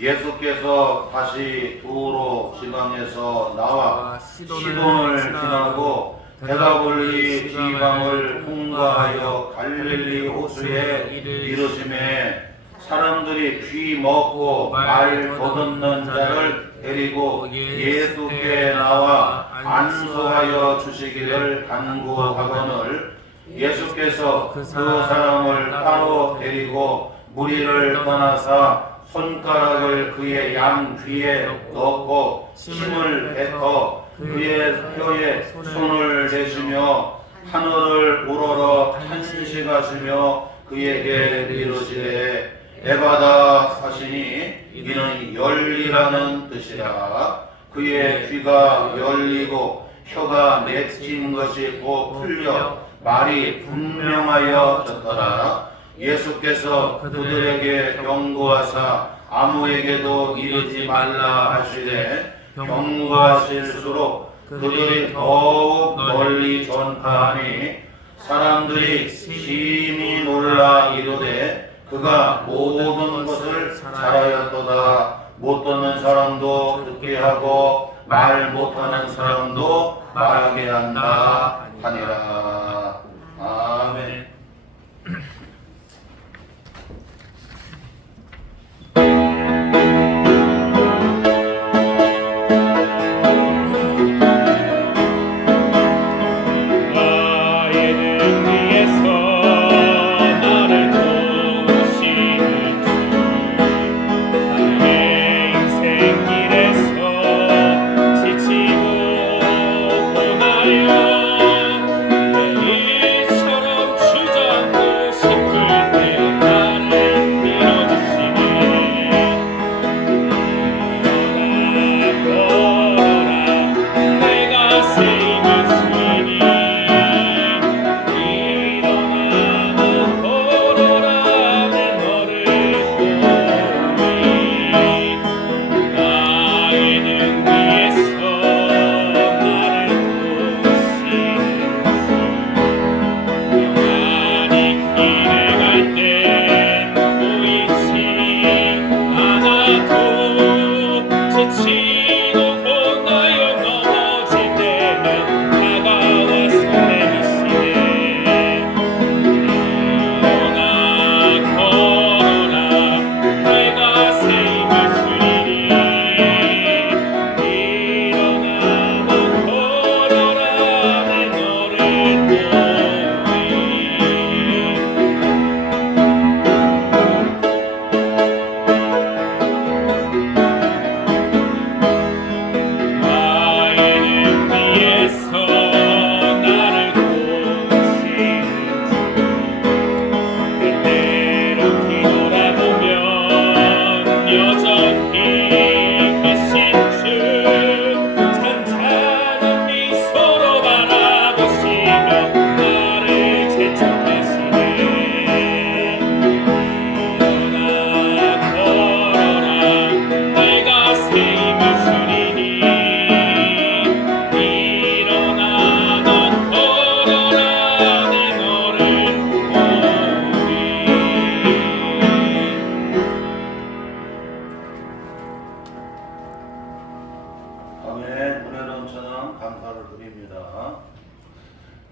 예수께서 다시 두로 지방에서 나와 시돈을 지나고 대가볼리 지방을 통과하여 갈릴리 호수에 이르심에 사람들이 귀 먹고 말 더듬는 자를 데리고 예수께 나와 안수하여 주시기를 간구하거늘 예수께서 그 사람을 따로 데리고 무리를 떠나사 손가락을 그의 양 귀에 넣고 침을 뱉어 그의 혀에 손을 대시며 하늘을 우러러 탄식하시며 그에게 이르시되 에바다 하시니 이는 열리라는 뜻이라. 그의 귀가 열리고 혀가 맺힌 것이 곧 풀려 말이 분명하여졌더라. 예수께서 그들에게 경고하사 아무에게도 이르지 말라 하시되 경고하실수록 그들이 더욱 널리 전파하니 사람들이 심히 놀라 이르되 그가 모든 것을 잘하였도다. 못 듣는 사람도 듣게 하고 말 못하는 사람도 말하게 한다 하니라. 아멘.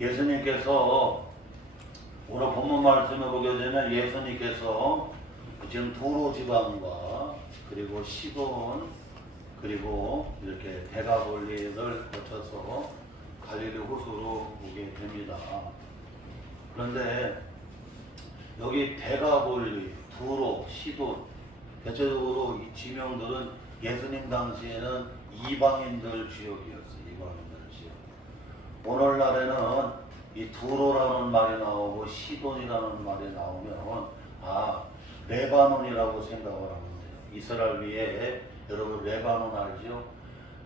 예수님께서 오늘 본문 말씀을 보게 되면 예수님께서 지금 두로 지방과 그리고 시돈 그리고 이렇게 대가볼리를 거쳐서 갈릴리 호수로 오게 됩니다. 그런데 여기 대가볼리, 두로, 시돈 대체적으로 이 지명들은 예수님 당시에는 이방인들 지역이었어요. 이방인들 지역. 오늘날에는 이 두로라는 말이 나오고 시돈이라는 말이 나오면 레바논이라고 생각을 하면 돼요. 이스라엘 위에 여러분 레바논 알죠?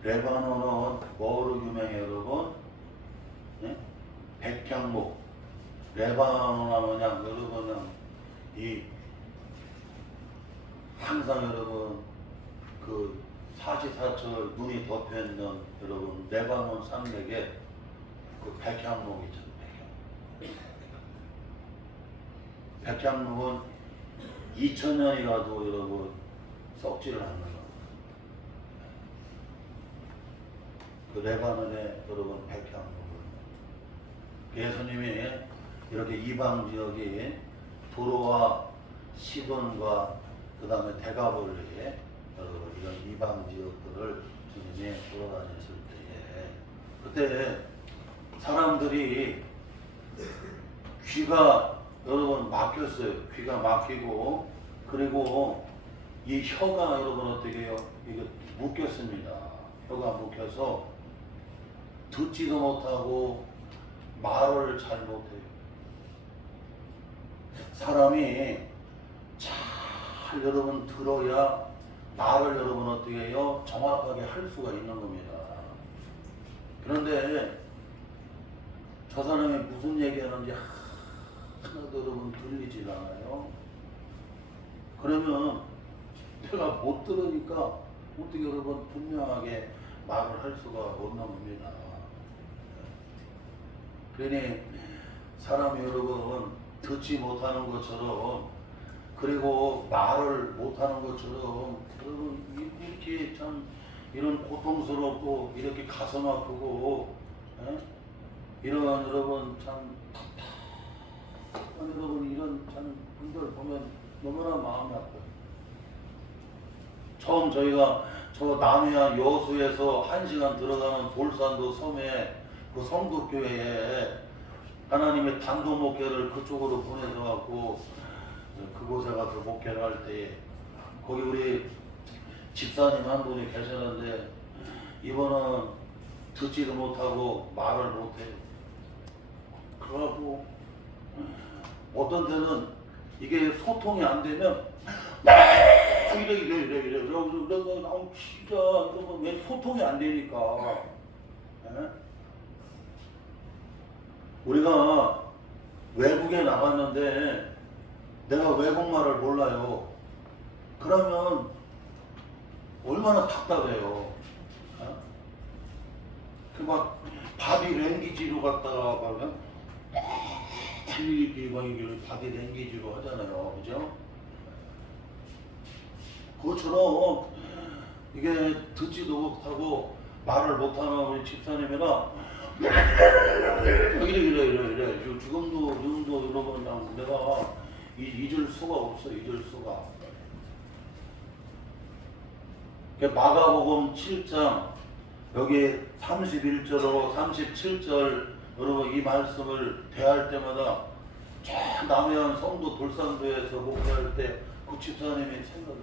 레바논은 뭐로 유명해요 여러분? 네? 백향목. 레바논 하면 여러분 이 항상 여러분 그 사시사철 눈이 덮여있는 여러분 레바논 산맥에 그 백향목 있잖아요. 백향목은 2000년이라도 여러분 썩지를 않는 거. 그 레바논의 여러분 백향목을 예수님이 이렇게 이방 지역에 도로와 시돈과 그 다음에 대가볼리에 여러분 이런 이방 지역들을 주님이 돌아다녔을 때에 그때 사람들이 귀가 여러분 막혔어요. 귀가 막히고 그리고 이 혀가 여러분 어떻게 해요? 이게 묶였습니다. 혀가 묶여서 듣지도 못하고 말을 잘 못해요. 사람이 잘 여러분 들어야 말을 여러분 어떻게 해요? 정확하게 할 수가 있는 겁니다. 그런데 저 사람이 무슨 얘기하는지 하나도 여러분 들리질 않아요. 그러면 내가 못 들으니까 어떻게 여러분 분명하게 말을 할 수가 없는 겁니다. 그러니 사람이 여러분 듣지 못하는 것처럼 그리고 말을 못하는 것처럼 여러분 이렇게 참 이런 고통스럽고 이렇게 가슴 아프고 이런 여러분 참 답답한 여러분 이런 참 분들 보면 너무나 마음이 아파요. 처음 저희가 저 남해안 여수에서 1시간 들어가는 돌산도 섬에 그 성북교회에 하나님의 단독 목회를 그쪽으로 보내서 갖고 그곳에 가서 목회를 할 때 거기 우리 집사님 한 분이 계셨는데 이분은 듣지도 못하고 말을 못해요. 그래갖고 어떤 때는 이게 소통이 안 되면 이래 그래서 진짜 이거 왜 소통이 안 되니까 우리가 외국에 나갔는데 내가 외국말을 몰라요. 그러면 얼마나 답답해요. 그 막 바디 랭귀지로 갔다가 가면 이렇게 바디 랭귀지로 하잖아요. 그죠? 그것처럼 이게 듣지도 못하고 말을 못하는 우리 집사님이나 이래 지금도 여러분 내가 잊을 수가 없어. 잊을 수가. 마가복음 7장 여기 31절로 37절 여러분 이 말씀을 대할 때마다 저 남해안 성도 돌산도에서 목회할 때 그 집사님이 생각이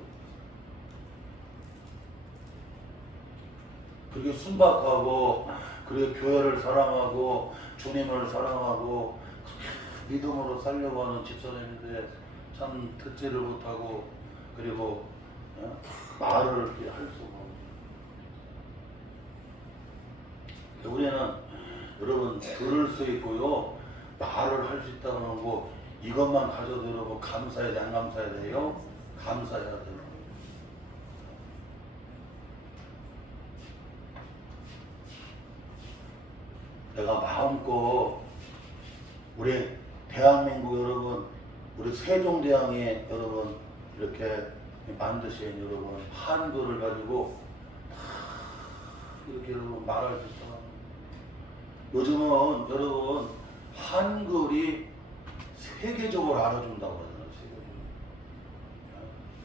그렇게 순박하고 그리고 교회를 사랑하고 주님을 사랑하고 믿음으로 살려고 하는 집사님인데 참 듣지를 못하고 그리고 말을 이렇게 할 수가 없어요. 우리는 여러분 들을 수 있고요 말을 할 수 있다는 거 이것만 가져도 여러분 감사해야 돼, 안 감사해야 돼요? 감사해야 돼요. 내가 마음껏 우리 대한민국 여러분, 우리 세종대왕이 여러분 이렇게 만드신 여러분 한글을 가지고 이렇게 여러분 말할 수 있다. 요즘은 여러분 한글이 세계적으로 알아준다고 하잖아요. 세계적으로.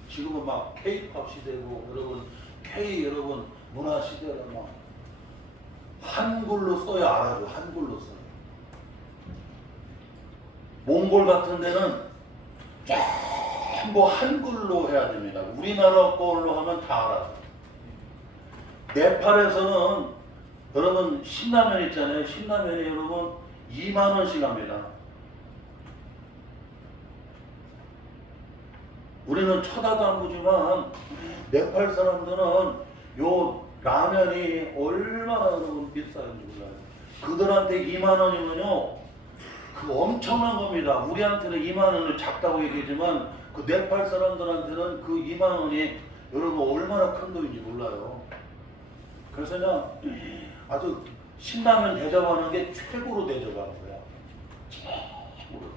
지금은 막 K-팝 시대고 여러분 K 여러분 문화 시대라 막 한글로 써야 알아줘. 한글로 써요. 몽골 같은 데는 전부 한글로 해야 됩니다. 우리나라 걸로 하면 다 알아요. 네팔에서는 여러분 신라면 있잖아요. 신라면이 여러분 2만 원씩 합니다. 우리는 쳐다도 안 보지만 네팔 사람들은 요 라면이 얼마나 여러분 비싸는지 몰라요. 그들한테 2만 원이면요 그 엄청난 겁니다. 우리한테는 2만 원을 작다고 얘기하지만 그 네팔 사람들한테는 그 2만 원이 여러분 얼마나 큰 돈인지 몰라요. 그래서 그냥 아주 신라면 대접하는 게 최고로 대접하는 거야. 최고로.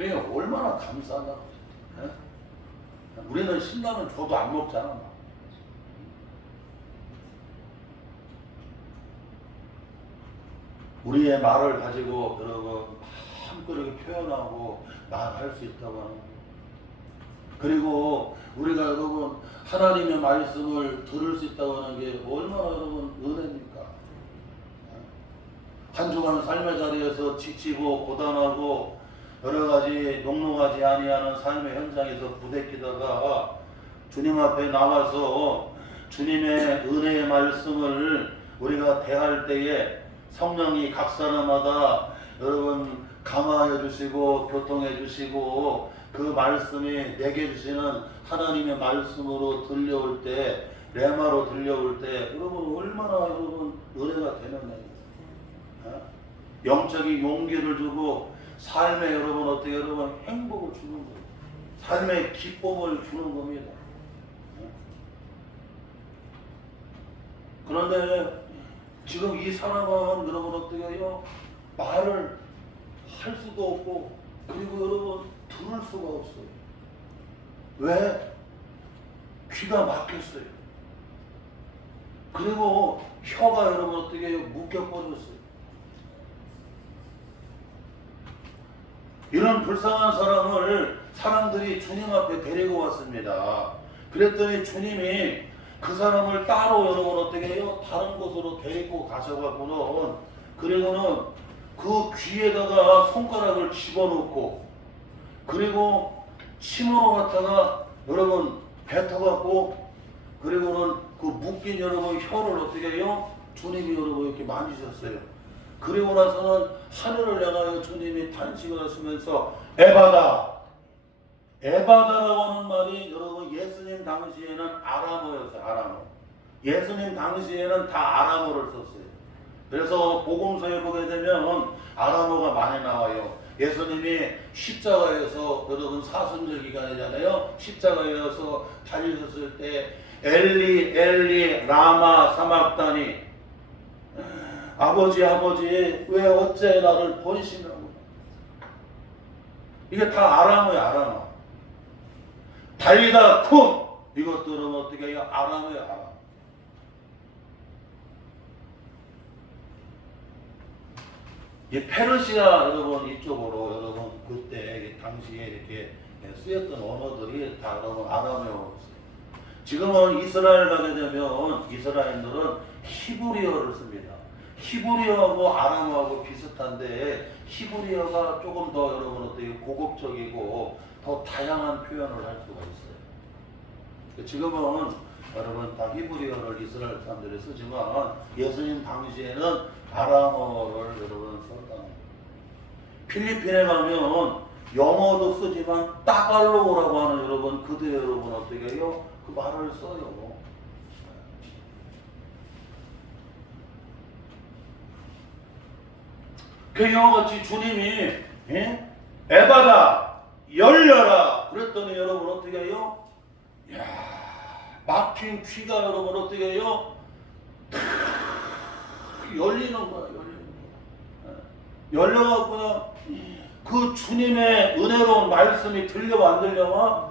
그게 얼마나 감사하다. 예? 우리는 신라면 줘도 안 먹잖아. 우리의 말을 가지고 여러분 함께 표현하고 말할 수 있다고 하는 거예요. 그리고 우리가 여러분 하나님의 말씀을 들을 수 있다고 하는 게 얼마나 여러분 은혜입니까? 한 주간 삶의 자리에서 지치고 고단하고 여러 가지 녹록하지 아니하는 삶의 현장에서 부대끼다가 주님 앞에 나와서 주님의 은혜의 말씀을 우리가 대할 때에 성령이 각 사람마다 여러분 감화해 주시고 교통해 주시고 그 말씀이 내게 주시는 하나님의 말씀으로 들려올 때 레마로 들려올 때 여러분 얼마나 여러분 은혜가 되는 거예요. 영적인 용기를 주고 삶에 여러분 어떻게 여러분 행복을 주는 거예요. 삶의 기쁨을 주는 겁니다. 그런데 지금 이 사람은 여러분 어떻게 해요? 말을 할 수도 없고 그리고 여러분 들을 수가 없어요. 왜? 귀가 막혔어요. 그리고 혀가 여러분 어떻게 해요? 묶여버렸어요. 이런 불쌍한 사람을 사람들이 주님 앞에 데리고 왔습니다. 그랬더니 주님이 그 사람을 따로 여러분 어떻게 해요? 다른 곳으로 데리고 가셔가지고는 그리고는 그 귀에다가 손가락을 집어넣고 그리고 침으로 갖다가 여러분 뱉어갖고 그리고는 그 묶인 여러분 혀를 어떻게 해요? 주님이 여러분 이렇게 만지셨어요. 그리고 나서는 하늘을 향하여 주님이 탄식을 하시면서 에바다. 에바다라고 하는 말이 여러분 예수님 당시에는 아람어였어요. 아람어. 예수님 당시에는 다 아람어를 썼어요. 그래서 복음서에 보게 되면 아람어가 많이 나와요. 예수님이 십자가에서 여러분 사순절 기간이잖아요. 십자가에서 달리셨을 때 엘리 엘리 라마 사막다니 아버지 아버지 왜 어째 나를 버리시냐고. 이게 다 아람어야. 아람어. 달리다 쿵 이것들은 어떻게 해요? 아람어야. 아람. 이 페르시아 여러분 이쪽으로 여러분 그때 당시에 이렇게 쓰였던 언어들이 다 여러분 아람어였어요. 지금은 이스라엘 가게 되면 이스라엘들은 히브리어를 씁니다. 히브리어하고 아람어하고 비슷한데 히브리어가 조금 더 여러분 어떻게 고급적이고 더 다양한 표현을 할 수가 있어요. 지금은 여러분 다 히브리어를 이스라엘 사람들이 쓰지만 예수님 당시에는 아람어를 여러분 썼다. 필리핀에 가면 영어도 쓰지만 따갈로라고 하는 여러분 그들 여러분 어떻게 해요? 그 말을 써요. 그 이와 같이 주님이 에바다 열려라 그랬더니 여러분 어떻게 해요? 야, 막힌 귀가 여러분 어떻게 해요? 열리는 거야. 열려갖고요 그 주님의 은혜로운 말씀이 들려와 안 들려와?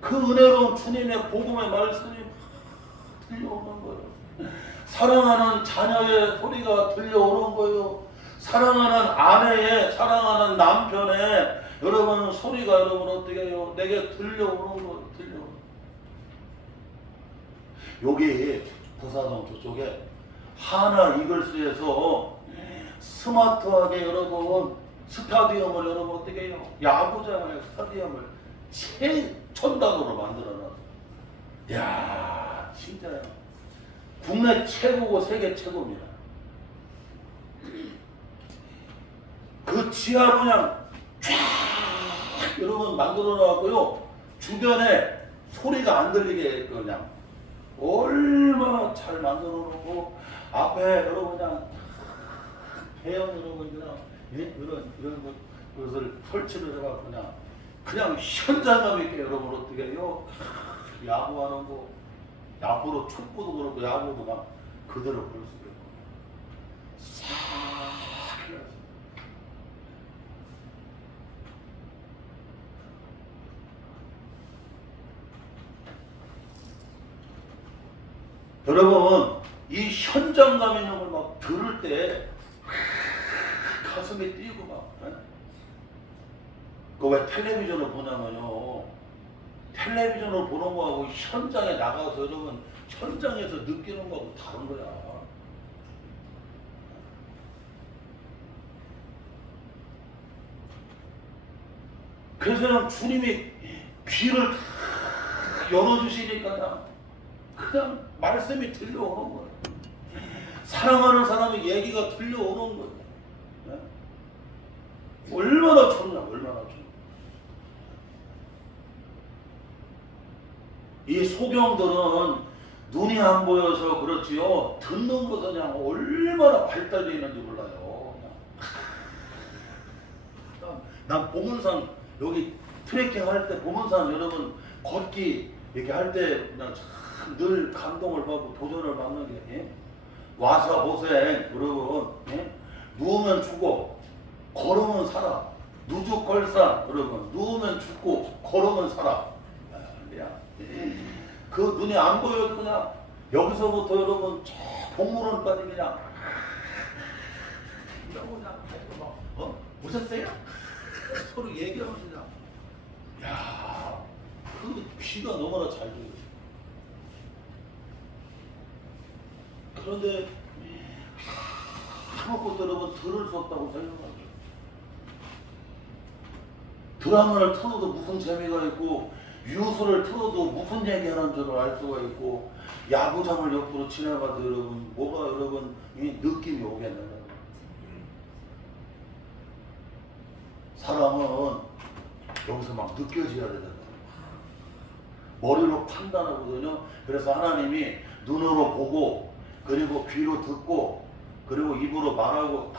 그 은혜로운 주님의 복음의 말씀이 들려오는 거예요. 사랑하는 자녀의 소리가 들려오는 거예요. 사랑하는 아내의, 사랑하는 남편의 여러분 소리가 여러분 어떻게 해요? 내게 들려오는 거예요. 들려오는 거예요. 여기 부사동 저쪽에 하나 이글스에서 스마트하게 여러분 스타디움을 여러분 어떻게 해요? 야구장을 스타디움을 최첨단으로 만들어놨어요. 이야 진짜요. 국내 최고고 세계 최고입니다. 그 지하로 그냥 쫙 여러분 만들어놨고요. 주변에 소리가 안 들리게 그냥 얼마나 잘 만들어놓고 앞에 여러분 그냥 대형 여러분 그냥 이런 것을 설치를 해갖고 그냥 현장감 있게 여러분 어떻게 해요? 야구하는 거 야구로 축구도 그렇고 야구도 막 그대로 볼 수가 있고 싹 여러분 이 현장감 있는 걸 막 들을 때 가슴이 뛰고 막. 그 왜 텔레비전을 보냐면요. 텔레비전을 보는 거하고 현장에 나가서 여러분 현장에서 느끼는 거하고 다른 거야. 그래서 그냥 주님이 귀를 열어주시니까 그냥 말씀이 들려오는 거예요. 사랑하는 사람의 얘기가 들려오는 거예요. 네? 얼마나 좋나, 얼마나 좋나. 이 소경들은 눈이 안 보여서 그렇지요. 듣는 것은 그냥 얼마나 발달되어 있는지 몰라요. 난 보문산 여기 트레킹 할 때 보문산 여러분 걷기 이렇게 할 때 그냥 참 늘 감동을 받고 도전을 받는 게 예? 와서 보생 여러분 예? 누우면 죽고 걸으면 살아. 누죽걸상 여러분 누우면 죽고 걸으면 살아. 그 눈이 안 보여도 그냥 여기서부터 여러분 저 동물원까지 그냥 이러고 그냥 오셨어요? 서로 얘기하면서 그냥 야, 그 귀가 너무나 잘 들려요. 그런데 아무것도 여러분 들을 수 없다고 생각하죠. 드라마를 틀어도 무슨 재미가 있고 뉴스를 틀어도 무슨 얘기하는 줄을 알 수가 있고 야구장을 옆으로 지나가도 여러분 뭐가 여러분 느낌이 오겠느냐. 사람은 여기서 막 느껴져야 되잖아요. 머리로 판단하거든요. 그래서 하나님이 눈으로 보고 그리고 귀로 듣고 그리고 입으로 말하고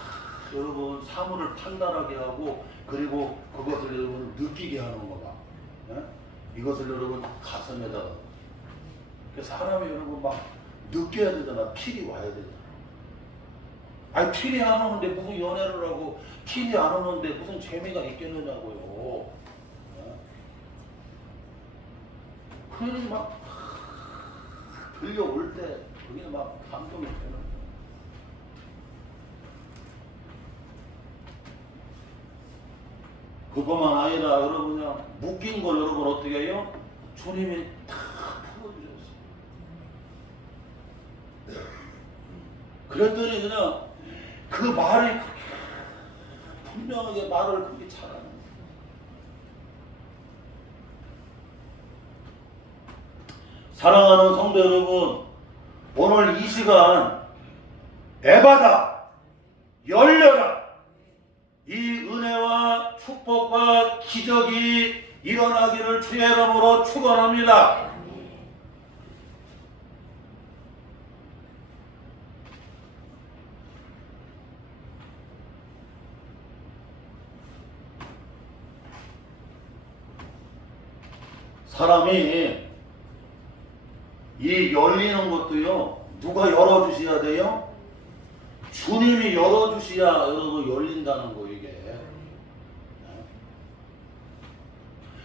여러분 사물을 판단하게 하고 그리고 그것을 여러분 느끼게 하는 거다. 네? 이것을 여러분 가슴에다가 그래서 사람이 여러분 막 느껴야 되잖아. 필이 와야 되잖아. 아니 필이 안 오는데 무슨 연애를 하고 필이 안 오는데 무슨 재미가 있겠느냐고요. 네? 그러니 막 들려올 때 그게 막 감동이 되는 거예요. 그것만 아니라 여러분 그냥 묶인 걸 여러분 어떻게 해요? 주님이 다 풀어주셨어요. 그랬더니 그냥 그 말이 분명하게 말을 그렇게 잘하는 거예요. 사랑하는 성도 여러분, 오늘 이 시간 에바다 열려라. 이 은혜와 축복과 기적이 일어나기를 주의 이름으로 축원합니다. 사람이 이 열리는 것도요, 누가 열어주셔야 돼요? 주님이 열어주셔야 여러분 열린다는 거 이게.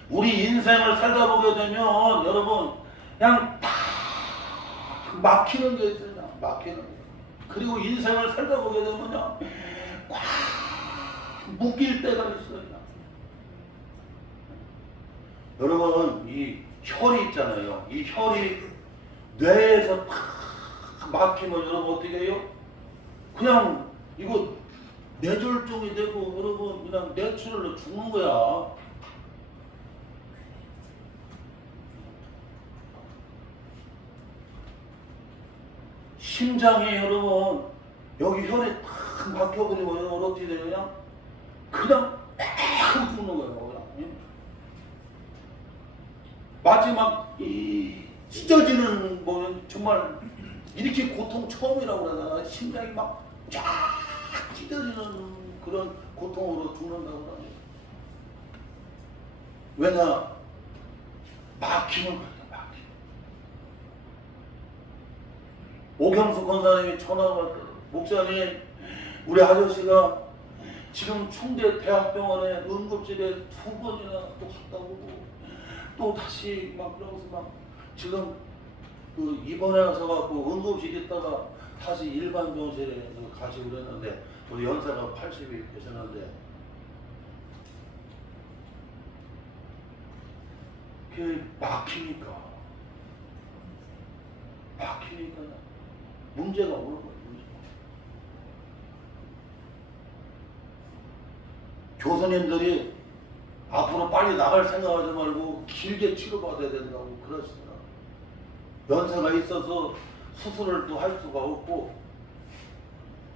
우리 인생을 살다 보게 되면 여러분 그냥 딱 막히는 게 있어요. 그냥 막히는 게. 그리고 인생을 살다 보게 되면 그냥 꽉 묶일 때가 있어요. 그냥. 여러분 이 혈이 있잖아요. 이 혈이 뇌에서 탁 막히면 여러분 어떻게 해요? 그냥 이거 뇌졸중이 되고 여러분 그냥 뇌출혈로 죽는 거야. 심장이 여러분 여기 혈이 탁 막혀버리고 여러분 어떻게 돼요? 그냥 팍 죽는 거예요. 그냥. 마치 막 찢어지는 뭐 정말 이렇게 고통 처음이라고 그러잖아. 심장이 막 쫙 찢어지는 그런 고통으로 죽는다고 그러죠. 왜냐? 막히는 거야. 막히는. 오경수 권사님이 전화가 왔대. 목사님, 우리 아저씨가 지금 충대 대학병원에 응급실에 2번이나 또 갔다 오고 또 다시 막 그러면서 막 지금 그 입원해서 갖고 응급실 있다가 다시 일반 병실에 가시고 그랬는데 우리 연세가 80이 되셨는데 그게 막히니까 문제가 오는 거예요. 교수님들이 앞으로 빨리 나갈 생각하지 말고 길게 치료받아야 된다고 그러시더라. 연세가 있어서 수술을 또 할 수가 없고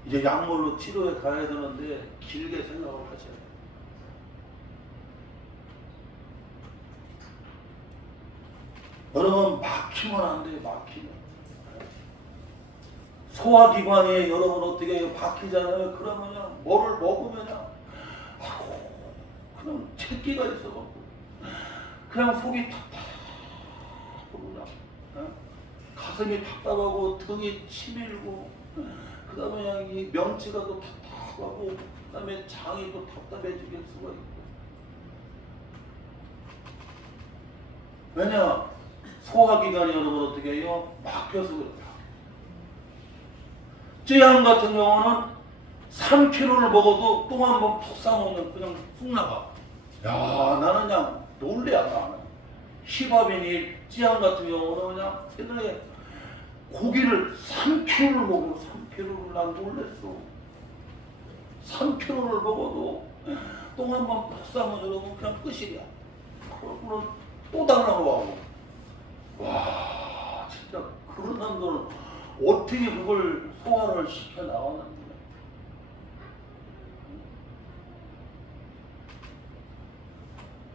이제 약물로 치료에 가야 되는데 길게 생각을 하셔야 돼요. 여러분 막히면 안 돼요. 막히면. 소화기관이 여러분 어떻게 해요? 막히잖아요. 그러면요 뭐를 먹으면요 그냥 채기가 있어갖고 그냥 속이 답답하고 가슴이 답답하고 등이 치밀고 그 다음에 그냥 이 명치가 또 답답하고 그 다음에 장이 또 답답해지게 수가 있고 왜냐 소화기관이 여러분 어떻게 해요? 막혀서 그래요. 쯔양 같은 경우는 3kg를 먹어도 똥 한 번 푹 싸놓으면 그냥 훅 나가. 야 나는 그냥 놀래야 나는. 히밥이니 쯔양 같은 경우는 그냥 세상에 고기를 3kg를 먹으면 3kg를 난 놀랬어. 3kg를 먹어도 똥 한 번 푹 싸면 여러분 그냥 끝이야. 그러고는 또 달라고 하고. 와 진짜 그런 사람들은 어떻게 그걸 소화를 시켜 나왔는데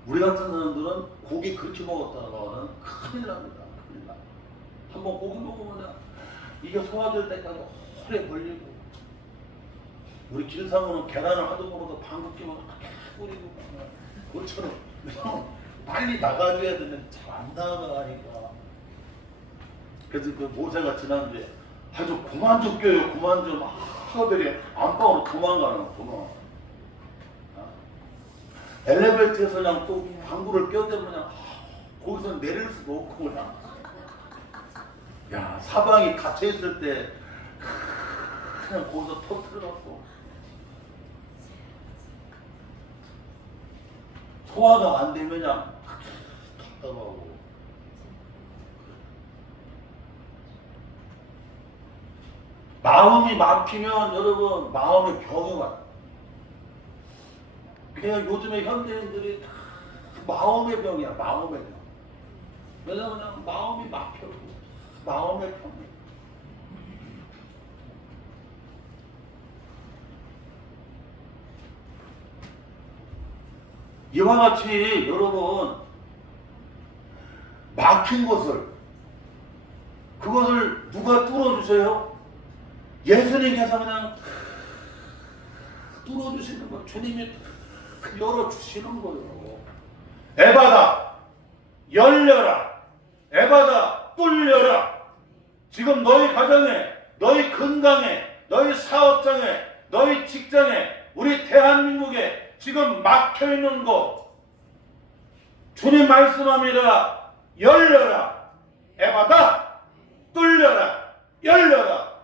우리 같은 사람들은 고기 그렇게 먹었다가는 큰일 납니다. 큰일 나. 한번 고기 먹으면 이게 소화될 때까지 오래 걸리고 우리 길상우는 계란을 하도 먹어도 방귀뀌면 뿌리고 그것처럼 빨리 나가줘야 되는데 잘 안 나가니까 그래서 그 모세가 지난주에 아주 그만 좀 껴요. 그만 좀 하더니 안방으로 도망가는 구멍. 엘리베이터에서 그냥 또 방구를 껴대면 그냥 거기서 내릴 수도 없고 그냥 야 사방이 갇혀 있을 때 그냥 거기서 터뜨려갖고 소화가 안 되면 그냥 답답하고 마음이 막히면 여러분 마음의 병이 와요. 그냥 요즘에 현대인들이 다 마음의 병이야. 마음의 병. 왜냐면 그냥 마음이 막혀고 마음의 병이야. 이와 같이 여러분 막힌 것을 그것을 누가 뚫어주세요? 예수님께서 그냥 뚫어주시는 거예요. 주님이 열어주시는 거예요. 에바다 열려라. 에바다 뚫려라. 지금 너희 가정에 너희 건강에 너희 사업장에 너희 직장에 우리 대한민국에 지금 막혀있는 거 주님 말씀합니다. 열려라. 에바다 뚫려라. 열려라.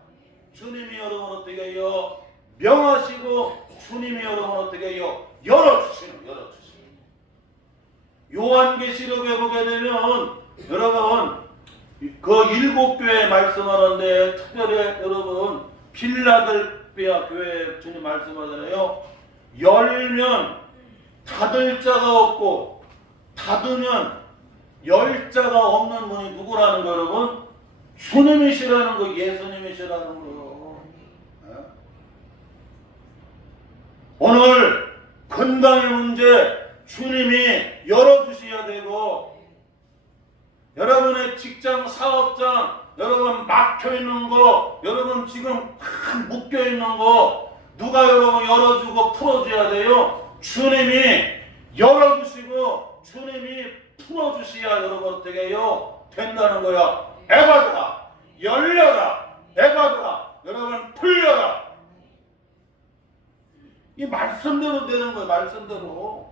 주님이 여러분 어떻게 해요? 명하시고 주님이 여러분 어떻게 해요? 열어주시는. 요한계시록에 보게 되면 여러분 그 7교회 말씀하는데 특별히 여러분 필라델피아 교회 주님 말씀하잖아요. 열면 닫을 자가 없고 닫으면 열 자가 없는 분이 누구라는 거 여러분? 주님이시라는 거, 예수님이시라는 거요. 오늘 건강의 문제 주님이 열어주셔야 되고 여러분의 직장, 사업장, 여러분 막혀있는 거, 여러분 지금 묶여있는 거 누가 여러분 열어주고 풀어줘야 돼요? 주님이 열어주시고 주님이 풀어주셔야 여러분 어떻게 해요? 된다는 거야. 에바다 열려라. 에바다 여러분 풀려라. 이 말씀대로 되는 거예요. 말씀대로.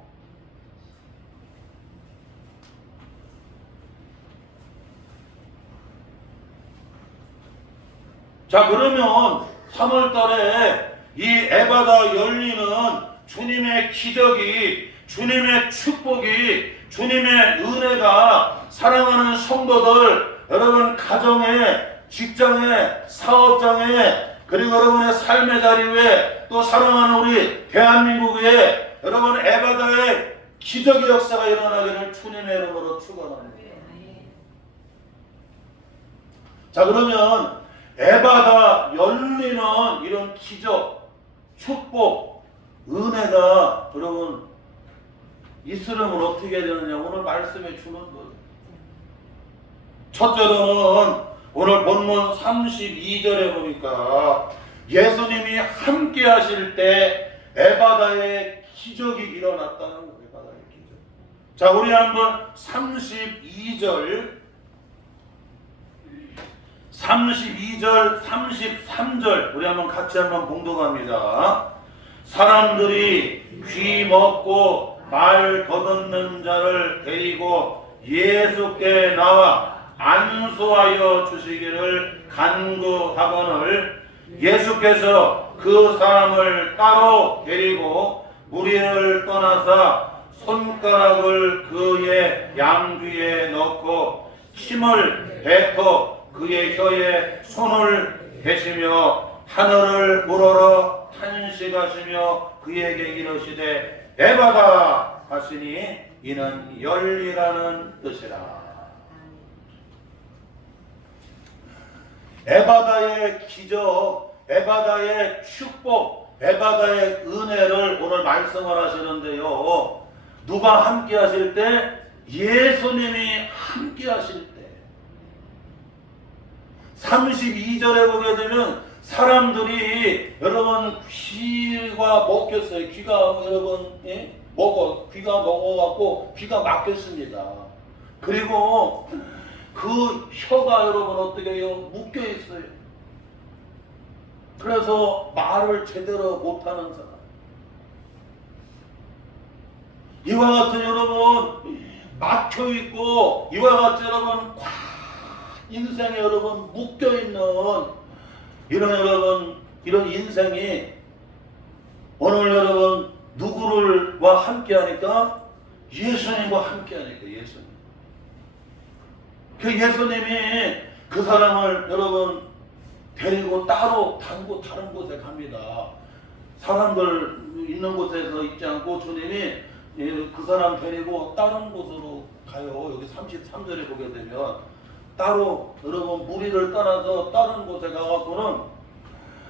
자, 그러면 3월 달에 이 에바다 열리는 주님의 기적이, 주님의 축복이, 주님의 은혜가 사랑하는 성도들, 여러분 가정에, 직장에, 사업장에, 그리고 여러분의 삶의 자리 위에, 또 사랑하는 우리 대한민국에 여러분 에바다의 기적의 역사가 일어나기를 주님의 이름으로 축원합니다. 자, 그러면 에바다 열리는 이런 기적, 축복, 은혜가 여러분 있으려면 어떻게 해야 되느냐, 오늘 말씀해 주는 거예요. 첫째로는 오늘 본문 32절에 보니까 예수님이 함께 하실 때 에바다의 기적이 일어났다는 거예요. 에바다의 기적. 자, 우리 한번 32절, 33절 우리 한번 같이 한번 봉독합니다. 사람들이 귀 먹고 말 거듣는 자를 데리고 예수께 나와 안수하여 주시기를 간구하거늘 예수께서 그 사람을 따로 데리고 무리를 떠나사 손가락을 그의 양귀에 넣고 침을 뱉어 그의 혀에 손을 대시며 하늘을 우러러 탄식하시며 그에게 이르시되 에바다 하시니 이는 열리라는 뜻이라. 에바다의 기적, 에바다의 축복, 에바다의 은혜를 오늘 말씀을 하시는데요. 누가 함께 하실 때? 예수님이 함께 하실 때. 32절에 보게 되면 사람들이 여러분 귀가 먹혔어요. 귀가 여러분 귀가 먹어갖고 귀가 막혔습니다. 그리고 그 혀가 여러분 어떻게 해요? 묶여 있어요. 그래서 말을 제대로 못하는 사람. 이와 같은 여러분 막혀 있고 이와 같은 여러분 인생에 여러분 묶여 있는 이런 여러분 이런 인생이 오늘 여러분 누구를와 함께 하니까 예수님과 함께 하니까 예수님. 그 예수님이 그 사람을 여러분 데리고 따로 다른 곳에 갑니다. 사람들 있는 곳에서 있지 않고 주님이 그 사람 데리고 다른 곳으로 가요. 여기 33절에 보게 되면 따로 여러분 무리를 떠나서 다른 곳에 가갖고는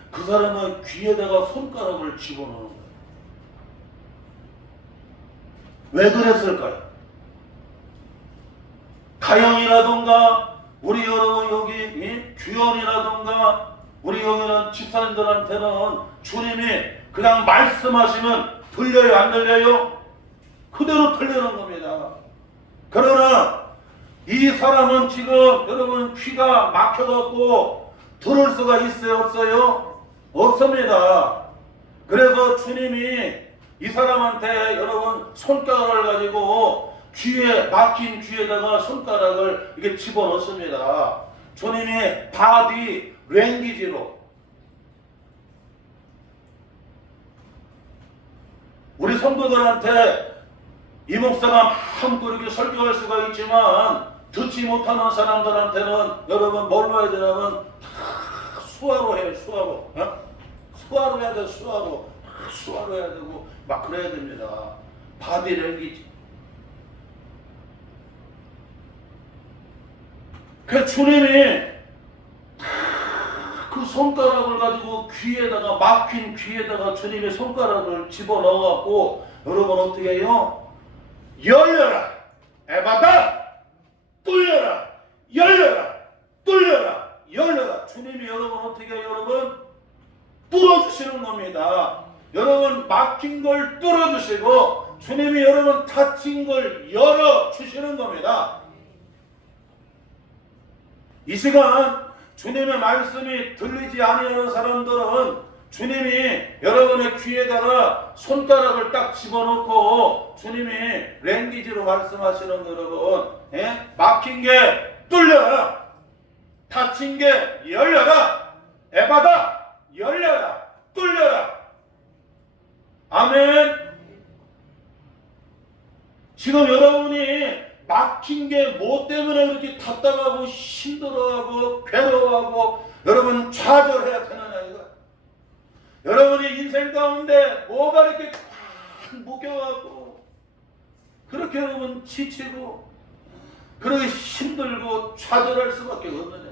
그 사람은 귀에다가 손가락을 집어넣는 거예요. 왜 그랬을까요? 가영이라던가 우리 여러분 여기 규현이라던가 우리 여기는 집사님들한테는 주님이 그냥 말씀하시면 들려요, 안 들려요? 그대로 들리는 겁니다. 그러나 이 사람은 지금 여러분 귀가 막혀갖고 들을 수가 있어요, 없어요? 없습니다. 그래서 주님이 이 사람한테 여러분 손가락을 가지고 막힌 귀에다가 손가락을 이렇게 집어넣습니다. 주님이 바디 랭귀지로 우리 성도들한테 이 목사가 마음껏 이렇게 설교할 수가 있지만 듣지 못하는 사람들한테는 여러분 뭘로 해야 되냐면 다 수화로 해요. 수화로. 수화로 해야 돼. 수화로 해야 되고 막 그래야 됩니다. 바디 랭귀지. 그 주님이 그 손가락을 가지고 귀에다가 막힌 귀에다가 주님의 손가락을 집어넣어갖고 여러분 어떻게 해요? 열려라! 에바다! 뚫려라! 열려라! 뚫려라! 열려라! 주님이 여러분 어떻게 해요? 여러분 뚫어주시는 겁니다. 여러분 막힌 걸 뚫어주시고 주님이 여러분 닫힌 걸 열어주시는 겁니다. 이 시간 주님의 말씀이 들리지 아니하는 사람들은 주님이 여러분의 귀에다가 손가락을 딱 집어넣고 주님이 랭귀지로 말씀하시는 여러분, 막힌 게 뚫려라, 닫힌 게 열려라. 에바다 열려라 뚫려라. 아멘. 지금 여러분이 막힌 게 뭐 때문에 그렇게 답답하고 힘들어하고 괴로워하고 여러분 좌절해야 되느냐 이거. 여러분이 인생 가운데 뭐가 이렇게 꽉 묶여갖고 그렇게 여러분 지치고 그렇게 힘들고 좌절할 수밖에 없느냐.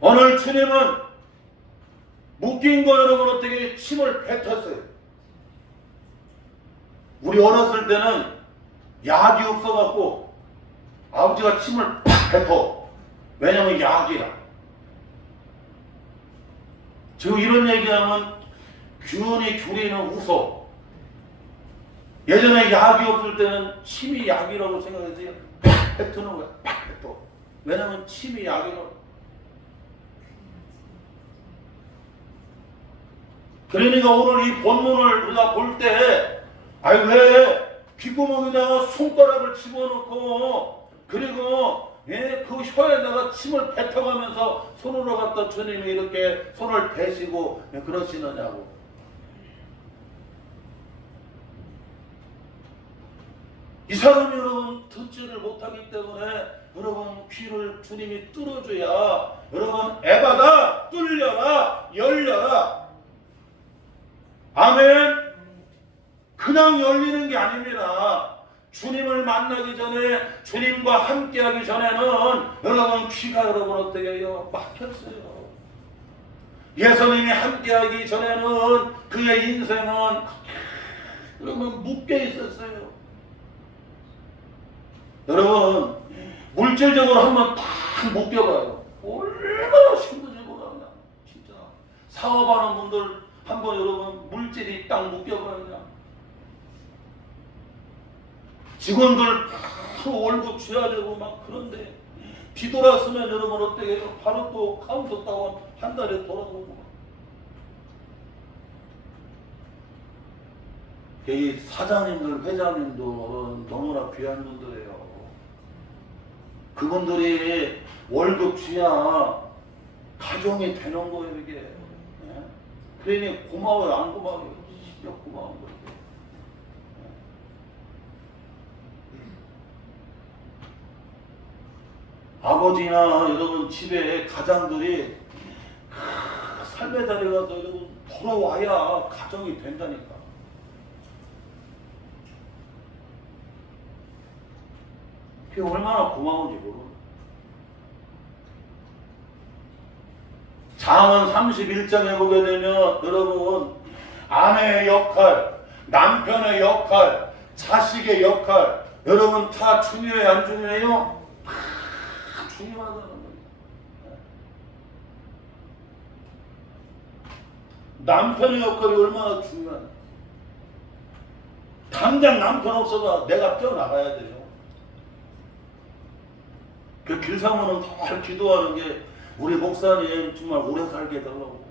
오늘 주님은 묶인 거 여러분 어떻게 침을 뱉었어요. 우리 어렸을 때는 약이 없어갖고 아버지가 침을 팍 뱉어. 왜냐면 약이라. 지금 이런 얘기하면 균이 균이는 웃어. 예전에 약이 없을 때는 침이 약이라고 생각했어요. 팍 뱉는 거야. 팍 뱉어. 왜냐면 침이 약이라고. 그러니까 오늘 이 본문을 우리가 볼 때, 아니 왜 귓구멍에다가 손가락을 집어넣고 그리고 그 혀에다가 침을 뱉어가면서 손으로 갖다 주님이 이렇게 손을 대시고 그러시느냐고. 이 사람이 여러분 듣지를 못하기 때문에 여러분 귀를 주님이 뚫어줘야 여러분 에바다 뚫려라 열려라. 아멘. 그냥 열리는 게 아닙니다. 주님을 만나기 전에 주님과 함께하기 전에는 여러분 귀가 여러분 어떻게 해요? 막혔어요. 예수님이 함께하기 전에는 그의 인생은 여러분 묶여 있었어요. 여러분 물질적으로 한번 딱 묶여봐요. 얼마나 힘든지 몰라. 진짜 사업하는 분들 한번 여러분 물질이 딱 묶여봐요. 직원들 바로 월급 줘야 되고 막 그런데 뒤돌았으면 여러분 어떻게 해요? 바로 또 카운터 다운 한 달에 돌아오고. 이 사장님들 회장님도 너무나 귀한 분들이에요. 그분들이 월급 줘야 가정이 되는 거예요 이게. 그러니 고마워요 안 고마워요? 진짜 고마운 거예요. 아버지나 여러분 집에 가장들이 삶의 자리에 가서 여러분 돌아와야 가정이 된다니까. 그게 얼마나 고마운지 모르겠어요. 잠언 31장에 보게 되면 여러분 아내의 역할, 남편의 역할, 자식의 역할 여러분 다 중요해 안 중요해요? 중요하다는 거예요. 남편의 역할이 얼마나 중요한지. 당장 남편 없어도 내가 뛰어나가야 돼요. 그 길상문은 늘 기도하는 게 우리 목사님 정말 오래 살게 해달라고.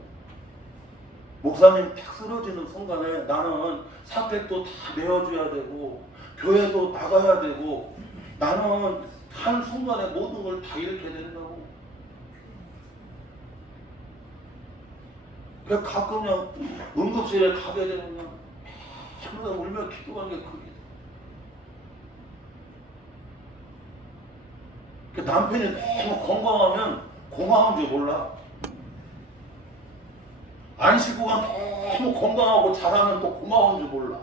목사님 딱 쓰러지는 순간에 나는 사택도 다 내어줘야 되고 교회도 나가야 되고 나는 한 순간에 모든 걸 다 잃게 된다고. 그래서 가끔 그냥 응급실에 가게 되면 항상 울며 기도하는 게 그게. 그 남편이 너무 건강하면 고마운 줄 몰라. 안 식구가 너무 건강하고 잘하면 또 고마운 줄 몰라.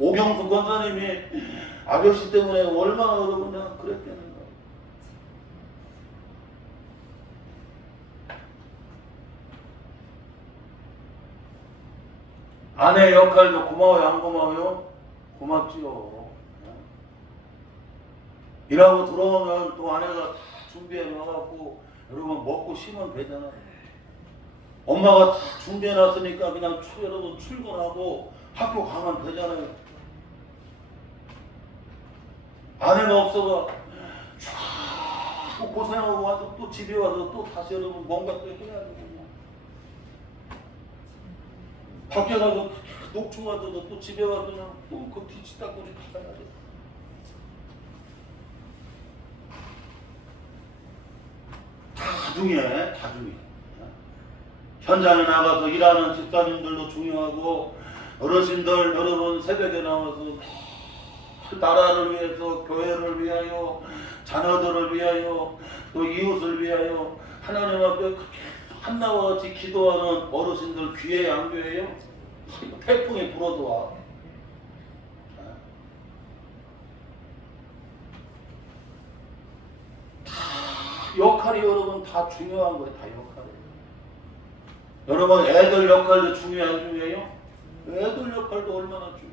오경수 권사님이 아저씨 때문에 얼마나 그러냐 그랬겠는가. 아내 역할도 고마워요 안 고마워요? 고맙지요. 일하고 들어오면 또 아내가 다 준비해 놔갖고 여러분 먹고 쉬면 되잖아. 엄마가 다 준비해 놨으니까 그냥 여러분 출근하고 학교 가면 되잖아요. 아내가 없어서 쫙 고생하고 와서 또 집에 와서 또 다시 여러분 뭔가 또 해야 되고 밖에 가서 녹초 가서도 또 집에 와서 그냥 또 그 뒤치다거리 가야 돼. 중요해. 다 중요해. 현장에 나가서 일하는 집사님들도 중요하고, 어르신들 여러분 새벽에 나와서 나라를 위해서, 교회를 위하여, 자녀들을 위하여, 또 이웃을 위하여 하나님 앞에 그렇게 한나와 같이 기도하는 어르신들 귀해요, 안 귀해요? 태풍이 불어도 와. 다 역할이 여러분 다 중요한 거예요. 다 역할이. 여러분 애들 역할도 중요해, 안 중요해요? 애들 역할도 얼마나 중요해.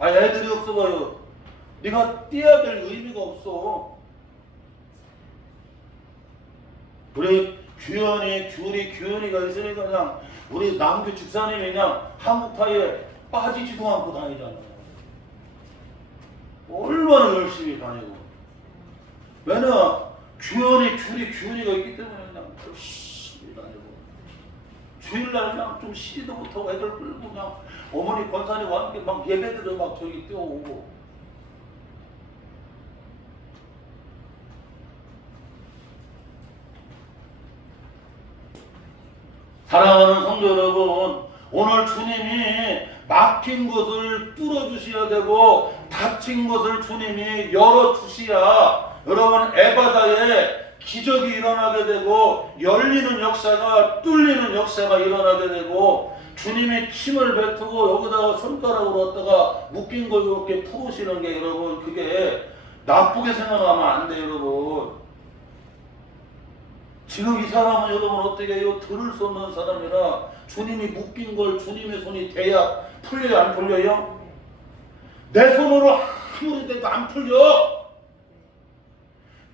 아, 애들이 없어봐요. 네가 떼야 될 의미가 없어. 우리 규현이가 있으니까 그냥 우리 남규 집사님이 그냥 한국타이에 빠지지도 않고 다니잖아요. 얼마나 열심히 다니고. 왜냐? 규현이가 있기 때문에 그냥 열심히 다니고. 주일날 그냥 좀 쉬지도 못하고 애들 끌고 그냥 어머니 권사님과 함께 막 예배들을 막 저기 뛰어오고. 사랑하는 성도 여러분, 오늘 주님이 막힌 것을 뚫어주셔야 되고 닫힌 것을 주님이 열어주셔야 여러분 에바다에 기적이 일어나게 되고 열리는 역사가 뚫리는 역사가 일어나게 되고 주님이 힘을 뱉고 여기다가 손가락으로 갖다가 묶인 걸 이렇게 풀으시는 게 여러분 그게 나쁘게 생각하면 안 돼요 여러분. 지금 이 사람은 여러분 어떻게 해요? 들을 수 없는 사람이라 주님이 묶인 걸 주님의 손이 대야 풀려요 안 풀려요? 내 손으로 아무리 대도 안 풀려.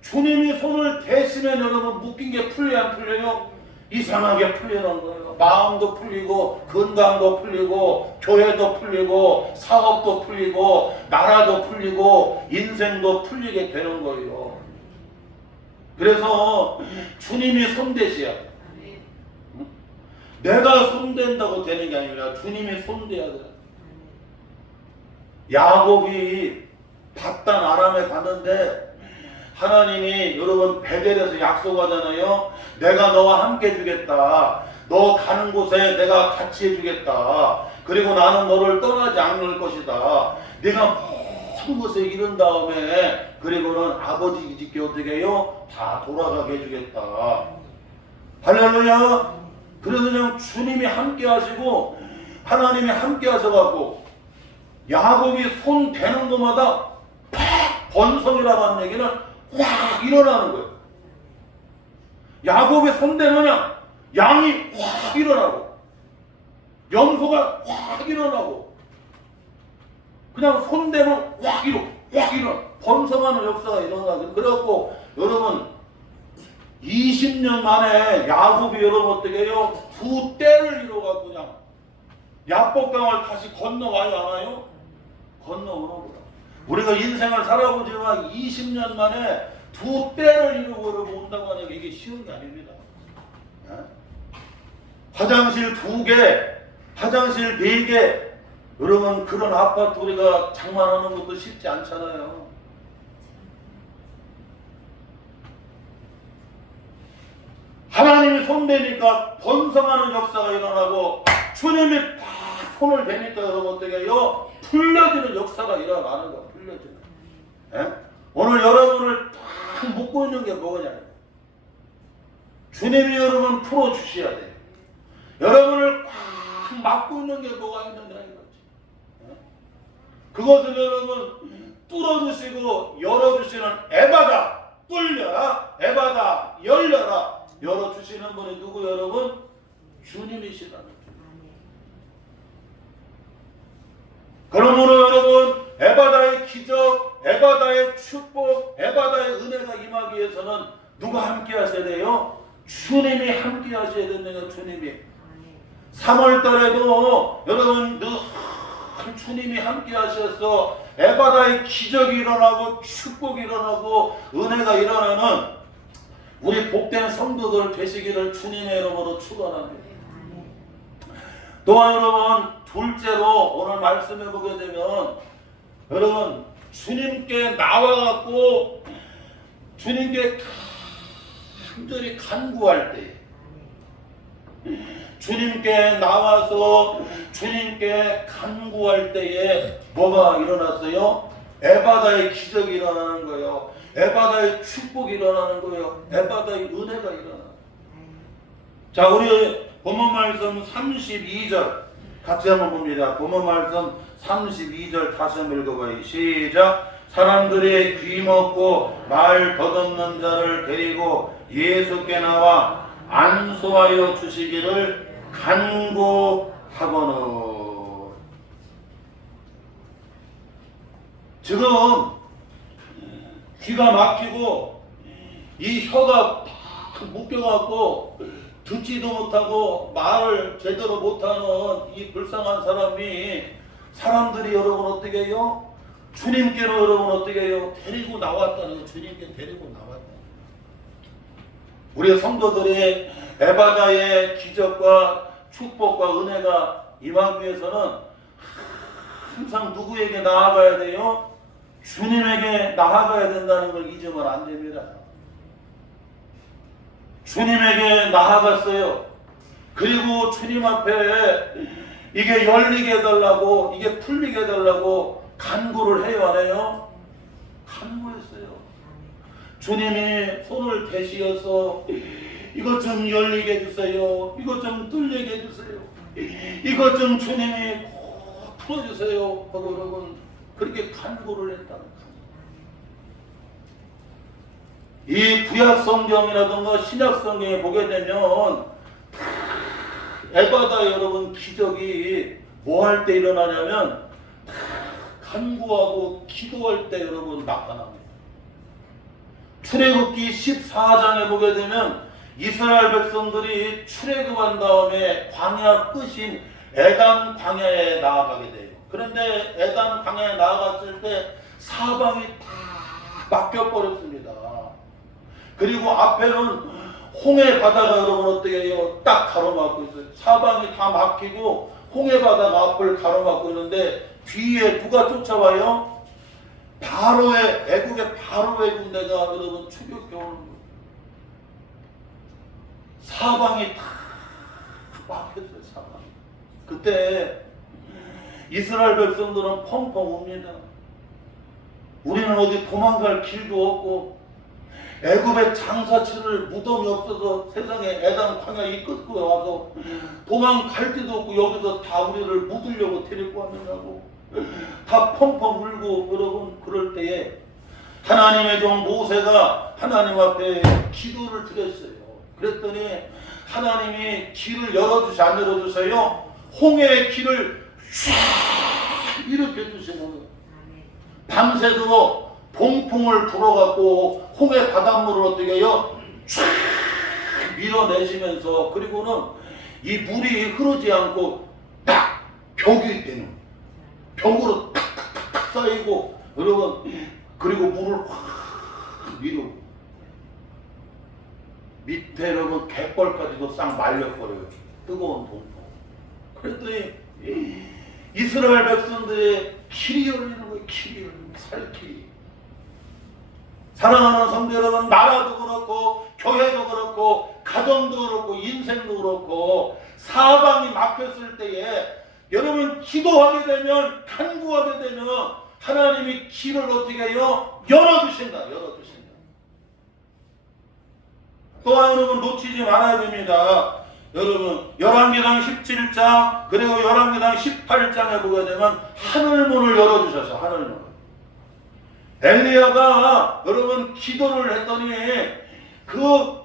주님이 손을 대시면 여러분 묶인 게 풀려요 안 풀려요? 이상하게 풀리는 거예요. 마음도 풀리고 건강도 풀리고 교회도 풀리고 사업도 풀리고 나라도 풀리고 인생도 풀리게 되는 거예요. 그래서 주님이 손대셔야 돼. 내가 손댄다고 되는 게 아니라 주님이 손대야 돼. 야곱이 바단 아람에 갔는데 하나님이 여러분 베델에서 약속하잖아요. 내가 너와 함께 해주겠다. 너 가는 곳에 내가 같이 해주겠다. 그리고 나는 너를 떠나지 않을 것이다. 네가 모든 것을 이룬 다음에 그리고는 아버지 집게 어떻게 해요? 다 돌아가게 해주겠다. 할렐루야. 그래서 그냥 주님이 함께 하시고 하나님이 함께 하셔갖고 야곱이 손 대는 것마다 번성이라고 하는 얘기는 확 일어나는 거예요. 야곱이 손 대느냐 양이 확 일어나고 염소가 확 일어나고 그냥 손 대면 확 일어나 번성하는 역사가 일어나고 그래갖고 여러분 20년 만에 야곱이 여러분 어떻게 해요? 두 떼를 이뤄갖고 그냥 야복강을 다시 건너와요 안 와요? 건너오는 거다. 우리가 인생을 살아보지만 20년 만에 두 떼를 이루고 온다고 하는 게 이게 쉬운 게 아닙니다. 네? 화장실 2개, 화장실 4개, 여러분 그런 아파트 우리가 장만하는 것도 쉽지 않잖아요. 하나님이 손대니까 번성하는 역사가 일어나고 주님이 딱 손을 대니까 여러분 어떻게 해요? 풀려지는 역사가 일어나는 거야. 풀려지는. 예? 오늘 여러분을 딱 묶고 있는 게 뭐냐? 주님이 여러분 풀어주셔야 돼요. 여러분을 꽉 막고 있는 게 뭐가 있느냐 이거지. 예? 그것을 여러분 뚫어주시고 열어주시는 에바다 뚫려라 에바다 열려라 열어주시는 분이 누구 여러분? 주님이시라는 거예요. 그러므로 여러분 에바다의 기적, 에바다의 축복, 에바다의 은혜가 임하기 위해서는 누가 함께 하셔야 돼요? 주님이 함께 하셔야 되는 주님이. 3월 달에도 여러분 늘 주님이 함께 하셔서 에바다의 기적이 일어나고 축복이 일어나고 은혜가 일어나는 우리 복된 성도들 되시기를 주님의 이름으로 축원합니다. 또한 여러분 둘째로 오늘 말씀해 보게 되면 여러분 주님께 나와갖고 주님께 간절히 간구할 때 주님께 나와서 주님께 간구할 때에 뭐가 일어났어요? 에바다의 기적이 일어나는 거예요. 에바다의 축복이 일어나는 거예요. 에바다의 은혜가 일어나는 거예요. 자, 우리 본문 말씀 32절 같이 한번 봅니다. 본문 말씀 32절 다시 한번 읽어봐요. 시작. 사람들이 귀먹고 말 덧없는 자를 데리고 예수께 나와 안수하여 주시기를 간구하거늘. 지금 귀가 막히고 이 혀가 탁 묶여갖고 듣지도 못하고 말을 제대로 못하는 이 불쌍한 사람이 사람들이 여러분 어떻게 해요? 주님께로 여러분 어떻게 해요? 데리고 나왔다는 거. 주님께 데리고 나왔다. 우리 성도들의 에바다의 기적과 축복과 은혜가 임하기 위해서는 항상 누구에게 나아가야 돼요? 주님에게 나아가야 된다는 걸 잊으면 안 됩니다. 주님에게 나아갔어요. 그리고 주님 앞에 이게 열리게 해달라고, 이게 풀리게 해달라고 간구를 해요, 안 해요? 간구했어요. 주님이 손을 대시어서 이것 좀 열리게 해주세요. 이것 좀 뚫리게 해주세요. 이것 좀 주님이 꼭 풀어주세요. 하고 여러분 그렇게 간구를 했다는 거예요. 이 구약 성경이라든가 신약 성경에 보게 되면 에바다 여러분 기적이 뭐 할 때 일어나냐면 간구하고 기도할 때 여러분 나타납니다. 출애굽기 14장에 보게 되면 이스라엘 백성들이 출애굽한 다음에 광야 끝인 에단 광야에 나아가게 돼요. 그런데 에단 광야에 나아갔을 때 사방이 다 막혀버렸습니다. 그리고 앞에는 홍해 바다가 여러분 어떻게 해요? 딱 가로막고 있어요. 사방이 다 막히고 홍해 바다가 앞을 가로막고 있는데 뒤에 누가 쫓아와요? 바로의 애국의 바로의 군대가 여러분 추격해 오는 거예요. 사방이 다 막혔어요. 사방. 그때 이스라엘 백성들은 펑펑 웁니다. 우리는 어디 도망갈 길도 없고 애굽의 장사치를 무덤이 없어서 세상에 에단 광야 이 끝으로 와서 도망갈 데도 없고 여기서 다 우리를 묻으려고 데리고 왔느냐고 다 펑펑 울고 여러분 그럴 때에 하나님의 종 모세가 하나님 앞에 기도를 드렸어요. 그랬더니 하나님이 길을 열어주시 안 열어주세요? 홍해의 길을 쫙 이렇게 주시는 거예요. 밤새도록 봉풍을 불어갖고 홍해 바닷물을 어떻게 해요? 쫙 밀어내시면서 그리고는 이 물이 흐르지 않고 딱 벽이 되는 벽으로 탁탁탁 쌓이고 여러분 그리고 물을 확 밀어 밑에 여러분 갯벌까지도 싹 말려버려요. 뜨거운 동풍. 그랬더니 이스라엘 백성들의 길이 열리는 거예요. 길이 열리는 거예요. 살길이. 사랑하는 성도 여러분, 나라도 그렇고 교회도 그렇고 가정도 그렇고 인생도 그렇고 사방이 막혔을 때에 여러분 기도하게 되면 간구하게 되면 하나님이 길을 어떻게 해요? 열어주신다. 열어주신다. 또한 여러분 놓치지 말아야 됩니다. 여러분 열왕기상 17장 그리고 열왕기상 18장에 보게 되면 하늘문을 열어주셔서 하늘문 엘리야가 여러분 기도를 했더니 그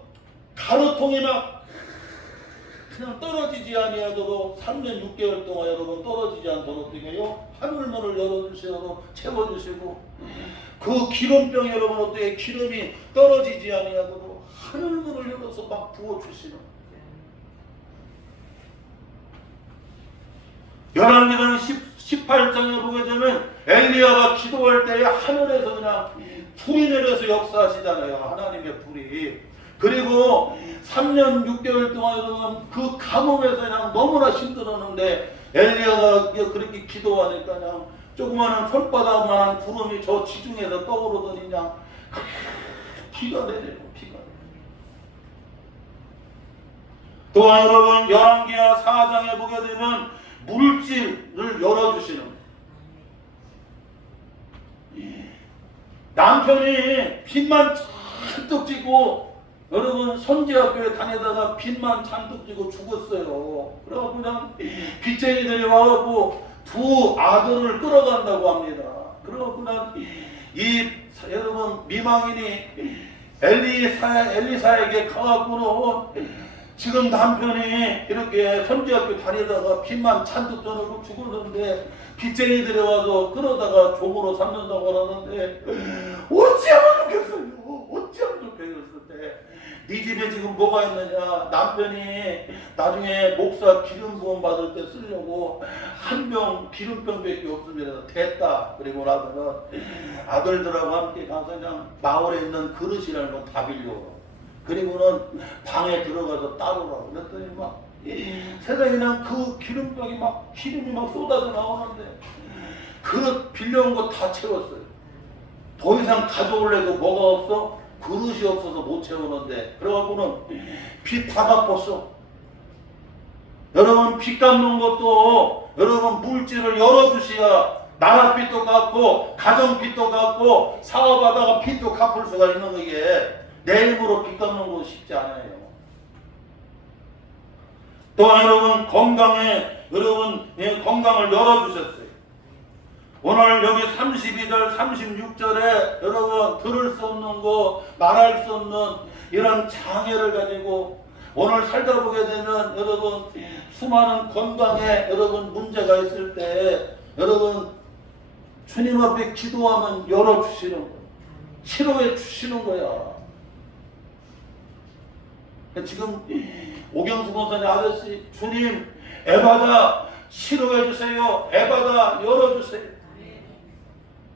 가루통이 막 그냥 떨어지지 아니하도록 3년 6개월 동안 여러분 떨어지지 않도록 어떻게 해요? 하늘문을 열어주시고 채워주시고 그 기름병 여러분 어떻게 기름이 떨어지지 아니하도록 하늘문을 열어서 막 부어주시는 열왕기상 18장에 보게 되면 엘리야가 기도할 때에 하늘에서 그냥 불이 내려서 역사하시잖아요. 하나님의 불이. 그리고 3년 6개월 동안 여러분 그 가뭄에서 그냥 너무나 힘들었는데 엘리야가 그렇게 기도하니까 그냥 조그마한 손바닥만한 구름이 저 지중해에서 떠오르더니 그냥 비가 내리고 비가 내리고 또한 여러분 열왕기하 4장에 보게 되면 물질을 열어주시는 남편이 빚만 잔뜩 지고 여러분 선지학교에 다니다가 빚만 잔뜩 지고 죽었어요. 그래서 그냥 빚쟁이들이 와갖고 두 아들을 끌어간다고 합니다. 그리고 그냥 이 여러분 미망인이 엘리사에게 가갖고는 지금 남편이 이렇게 선지학교 다니다가 빚만 잔뜩 져놓고 죽었는데 빚쟁이들이 와서 끌어다가 종으로 삼는다고 하는데 어찌하면 좋겠어요. 어찌하면 좋겠을 때 네 집에 지금 뭐가 있느냐. 남편이 나중에 목사 기름 부음 받을 때 쓰려고 한 병 기름병밖에 없습니다. 됐다. 그리고 나서는 아들들하고 함께 가서 그냥 마을에 있는 그릇이라는 거 다 빌려. 그리고는 방에 들어가서 따르라고 그랬더니 막 세상에는 그 기름병이 막 기름이 막 쏟아져 나오는데 그릇 빌려온 거 다 채웠어요. 더 이상 가져올래도 뭐가 없어? 그릇이 없어서 못 채우는데 그래갖고는 빚 다 갚았어. 여러분 빚 갚는 것도 여러분 물질을 열어주셔야 나라 빚도 갚고 가정 빚도 갚고 사업하다가 빚도 갚을 수가 있는 거기에 내 힘으로 빚 갚는 거 쉽지 않아요. 또한 여러분 건강을 열어주셨어요. 오늘 여기 32절 36절에 여러분 들을 수 없는 거 말할 수 없는 이런 장애를 가지고 오늘 살다 보게 되면 여러분 수많은 건강에 여러분 문제가 있을 때 여러분 주님 앞에 기도하면 열어주시는 거예요. 치료해 주시는 거야. 지금 오경수 권사님 아저씨 주님 에바다 치료해 주세요. 에바다 열어주세요.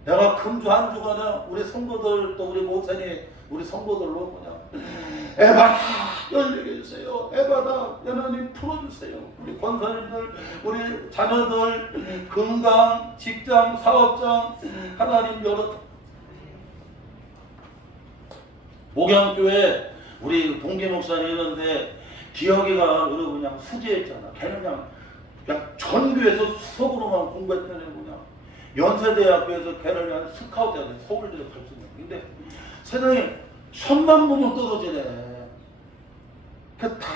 내가 금주 한 주간은 우리 성도들 또 우리 목사님 우리 성도들로 그냥 에바다 열리게 해주세요. 에바다 하나님 풀어주세요. 우리 권사님들 우리 자녀들 건강 직장 사업장 하나님 열어. 목양교회 우리 동기 목사님 있는데 기혁이가 여러분 그냥 수지했잖아. 걔는 그냥 전교에서 수석으로만 공부했다는 그냥 연세대학교에서 걔를 그냥 스카우트해서 서울대에 갈 수 있는. 근데 세상에 1000만 보면 떨어지네. 그게 다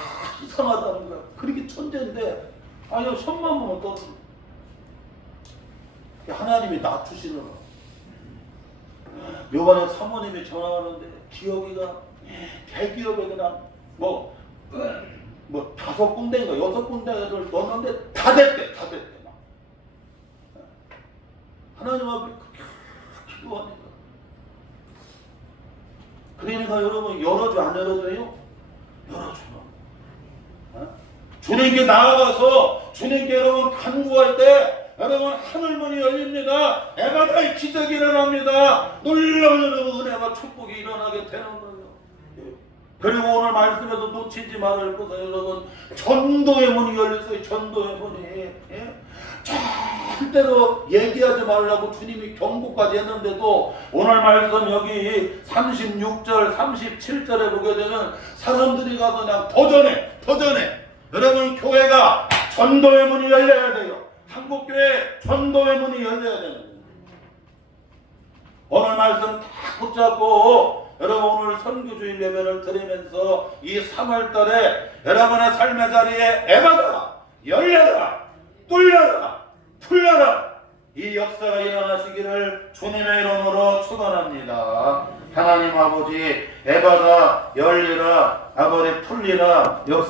이상하다는 거야. 그렇게 천재인데 아니 1000만 보면 떨어져. 하나님이 낮추시는 거야. 요번에 사모님이 전화하는데 기혁이가 대기업에 그냥 뭐 5군데인가 6군데를 넣었는데 다 됐대. 막. 하나님 앞에 기도하니까. 그러니까 여러분 열어줘 안 열어줘요? 열어줘. 주님께 나아가서 주님께 여러분 간구할 때 여러분 하늘문이 열립니다. 에바다의 기적이 일어납니다. 놀라운 여러분 은혜와 축복이 일어나게 되는 거예요. 그리고 오늘 말씀에서 놓치지 말을 것은 여러분 전도의 문이 열렸어요. 전도의 문이. 예? 절대로 얘기하지 말라고 주님이 경고까지 했는데도 오늘 말씀 여기 36절 37절에 보게 되면 사람들이 가서 그냥 더 전에 여러분 교회가 전도의 문이 열려야 돼요. 한국교회 전도의 문이 열려야 돼요. 오늘 말씀 다 붙잡고 여러분 오늘 선교주일 예배를 드리면서 이 3월달에 여러분의 삶의 자리에 에바다 열려라 뚫려라 풀려라 이 역사가 일어나시기를 주님의 이름으로 축원합니다. 하나님 아버지 에바다 열리라 아버지 풀리라 역사